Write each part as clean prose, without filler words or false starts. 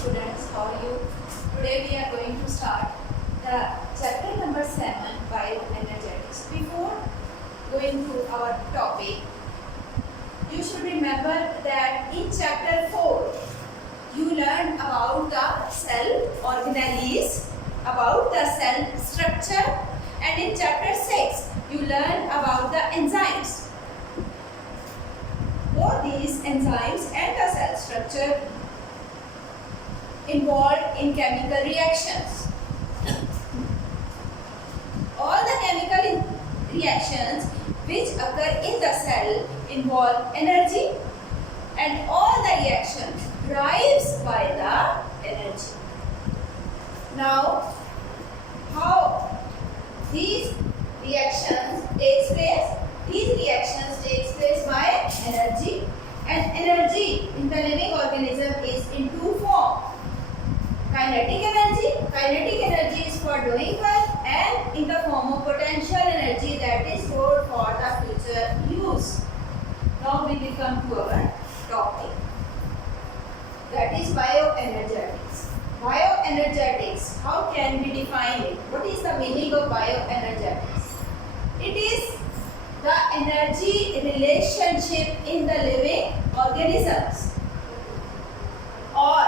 students, how are you? Today we are going to start the chapter number 7, Bioenergetics. Before going to our topic, you should remember that in chapter 4, you learned about the cell organelles, about the cell structure, and in chapter 6, you learned about the enzymes. Both these enzymes and the cell structure involved in chemical reactions. All the chemical reactions which occur in the cell involve energy, and all the reactions drives by the energy. Now, how these reactions takes place? These reactions takes place by energy, and energy in the living organism is in two forms. Kinetic energy is for doing work, and in the form of potential energy that is stored for the future use. Now we will come to our topic, that is bioenergetics. Bioenergetics, how can we define it? What is the meaning of bioenergetics? It is the energy relationship in the living organisms, or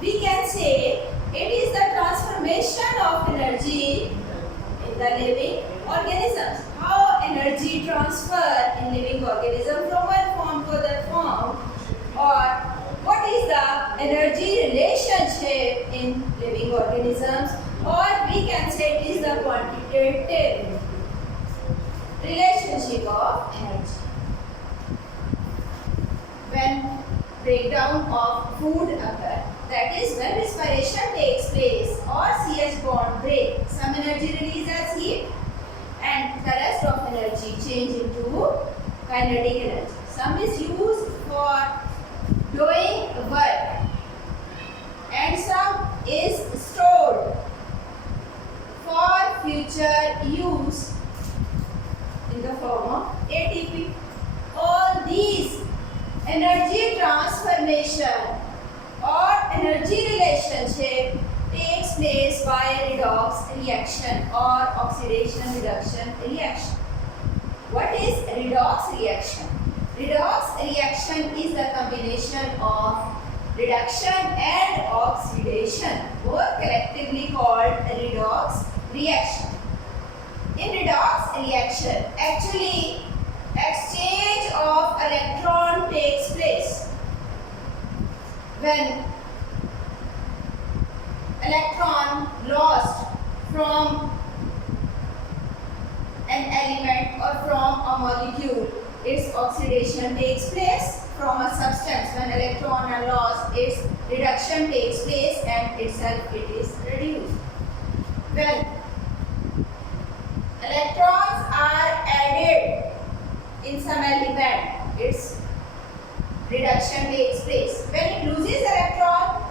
we can say it is the transformation of energy in the living organisms. How energy transfer in living organism from one form to other form, or what is the energy relationship in living organisms, or we can say it is the quantitative relationship of energy. When breakdown of food occurs, that is when respiration takes place or CH bond break, some energy release as heat and the rest of energy change into kinetic energy. Some is used for doing work and some is stored for future use in the form of ATP. All these energy transformation or energy relationship takes place by a redox reaction or oxidation reduction reaction. What is redox reaction? Redox reaction is the combination of reduction and oxidation, both collectively called redox reaction. In redox reaction, actually exchange of electron takes place. When electron lost from an element or from a molecule, its oxidation takes place. From a substance, when electrons are lost, its reduction takes place and itself it is reduced. When electrons are added in some element, its reduction takes place. When it loses electron,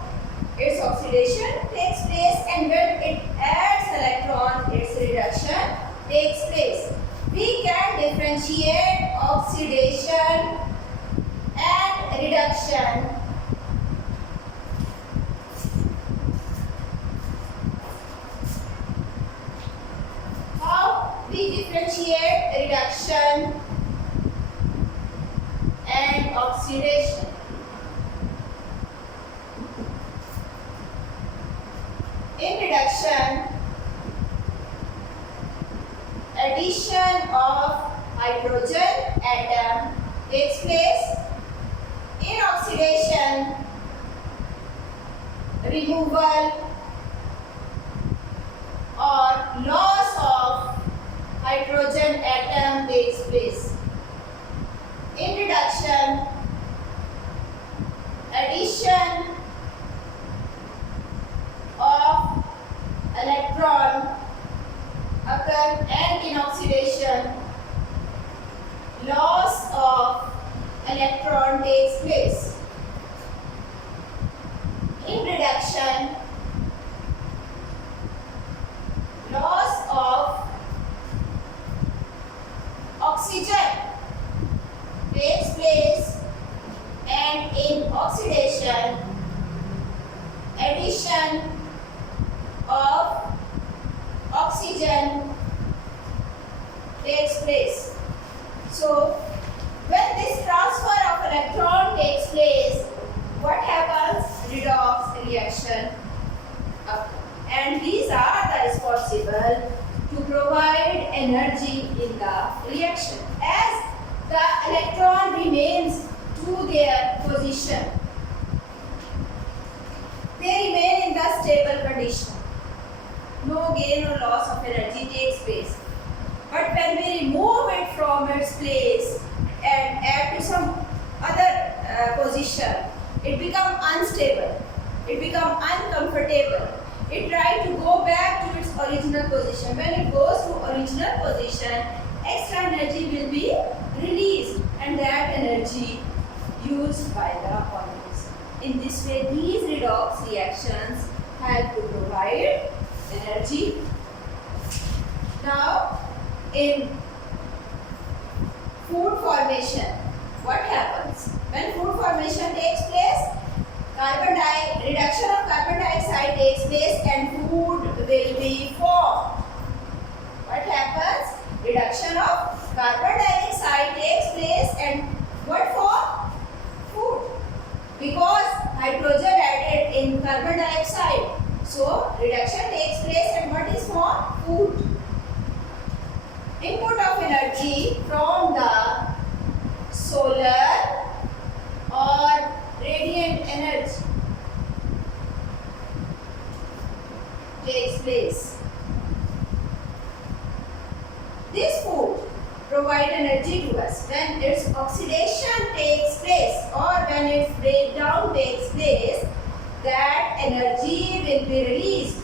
its oxidation takes place, and when it adds electron, its reduction takes place. We can differentiate oxidation and reduction how we differentiate reduction and oxidation. In reduction, addition of hydrogen atom takes place. In oxidation, removal or loss of hydrogen atom takes place. In reduction, addition of electron occur, and in oxidation, loss of electron takes place. In reduction, loss of oxygen takes place stable condition. No gain or loss of energy takes place. But when we remove it from its place and add to some other position, it becomes unstable. It becomes uncomfortable. It tries to go back to its original position. When it goes to original position, extra energy will be released, and that energy used by the organism. In this way, these redox reactions help to provide energy. Now, in food formation, what happens? When food formation takes place, reduction of carbon dioxide takes place and food will be formed. What happens? Reduction of carbon dioxide takes place and what form? Food. Because hydrogen added in carbon dioxide. So, reduction takes place and what is formed? Food. Input of energy from the solar or radiant energy takes place. This food provides energy to us. When its oxidation takes place or when its breakdown takes place, that energy will be released.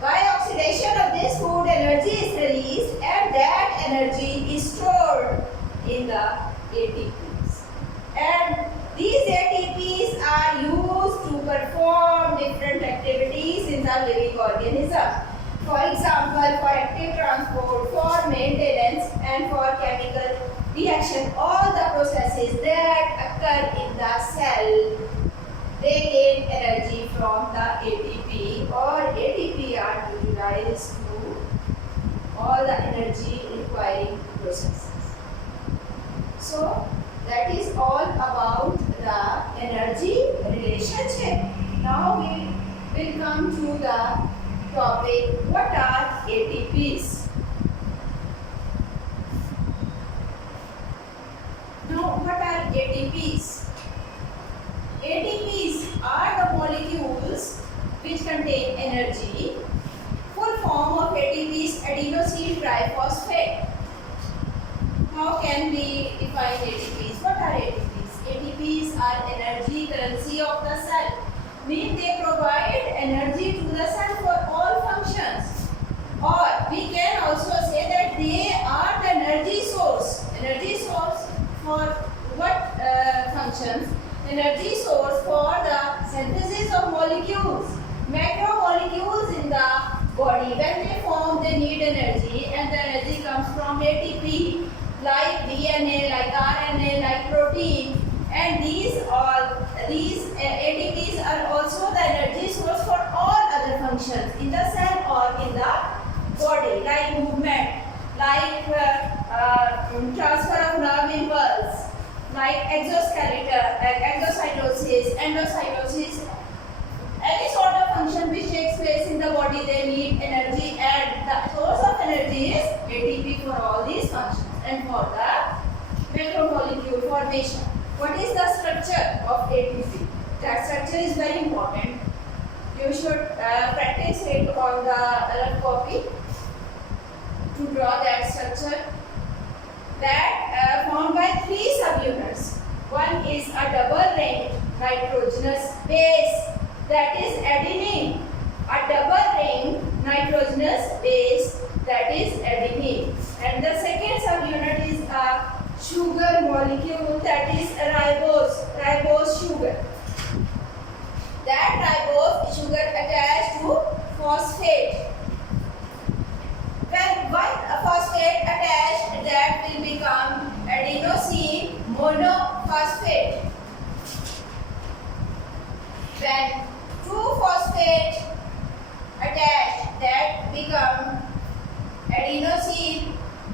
By oxidation of this food, energy is released and that energy is stored in the ATPs. And these ATPs are used to perform different activities in the living organism. For example, for active transport, for maintenance and for chemical reaction, all the processes that occur in the cell, they gain energy from the ATP or ATP are utilized to all the energy requiring processes. So that is all about the energy relationship. Now we will come to the topic, what are ATPs? Now what are ATPs? ATPs are the molecules which contain energy. Full form of ATP is adenosine triphosphate. How can we define ATPs? What are ATPs? ATPs are energy currency of the cell. Means they provide energy to the cell for all functions. Or we can also say that they are the energy source. Energy source for what functions? Energy source for the synthesis of molecules. Macromolecules in the body, when they form, they need energy, and the energy comes from ATP, like DNA, like RNA, like protein. And these ATPs are also the energy source for all other functions in the cell or in the body, like movement, like transfer of nerve impulse, like exoskeleton, exocytosis, endocytosis. Any sort of function which takes place in the body, they need energy, and the source of energy is ATP for all these functions. And for the macromolecule formation, what is the structure of ATP? That structure is very important. You should practice it on the other copy to draw that structure. That formed by three subunits. One is a double-ringed nitrogenous base, that is adenine. A double-ringed nitrogenous base, that is adenine. And the second subunit is a sugar molecule, that is ribose sugar. That ribose sugar attached to phosphate. When one phosphate attached, that will become adenosine monophosphate. When two phosphate attached, that become adenosine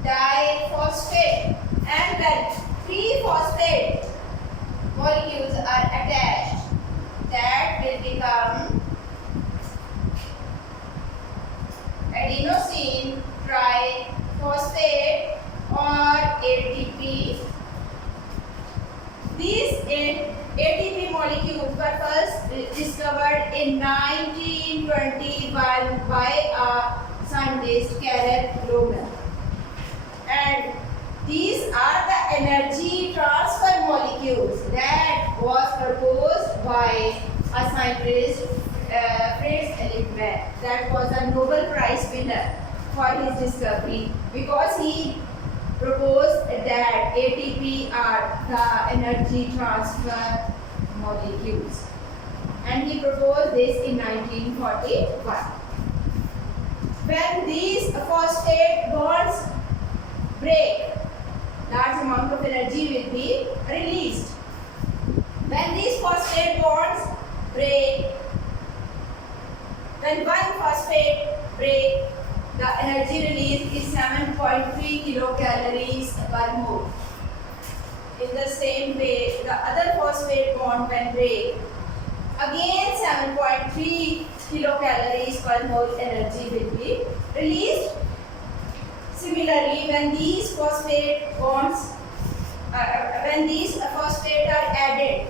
diphosphate. And when three phosphate molecules are attached, that will become adenosine triphosphate or ATP. These ATP molecules molecules were first discovered in 1921 by a scientist, Karen Loman. And these are the energy transfer molecules that was proposed by a scientist, Fritz Ehrlich. That was a Nobel Prize winner for his discovery, because he proposed that ATP are the energy transfer molecules, and he proposed this in 1941. When these phosphate bonds break, large amount of energy will be released. When these phosphate bonds break, when one phosphate break, the energy release is 7.3 kilocalories per mole. In the same way, the other phosphate bond when break, again 7.3 kilocalories per mole energy will be released. Similarly, when these phosphate bonds, when these phosphate are added,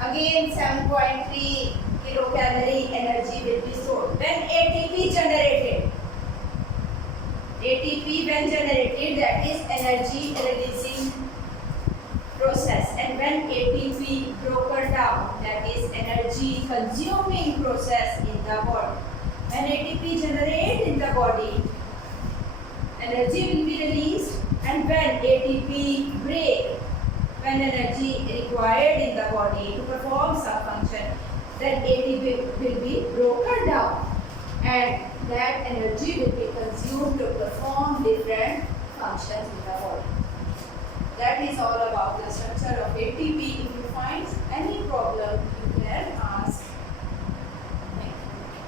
again 7.3 kilocalorie energy will be stored. When ATP generated, ATP when generated, that is energy releasing process, and when ATP broken down, that is energy consuming process in the body. When ATP generated in the body, energy will be released, and when ATP break, when energy required in the body to perform some function, then ATP will be broken down, and that energy will be consumed to perform different functions in the body. That is all about the structure of ATP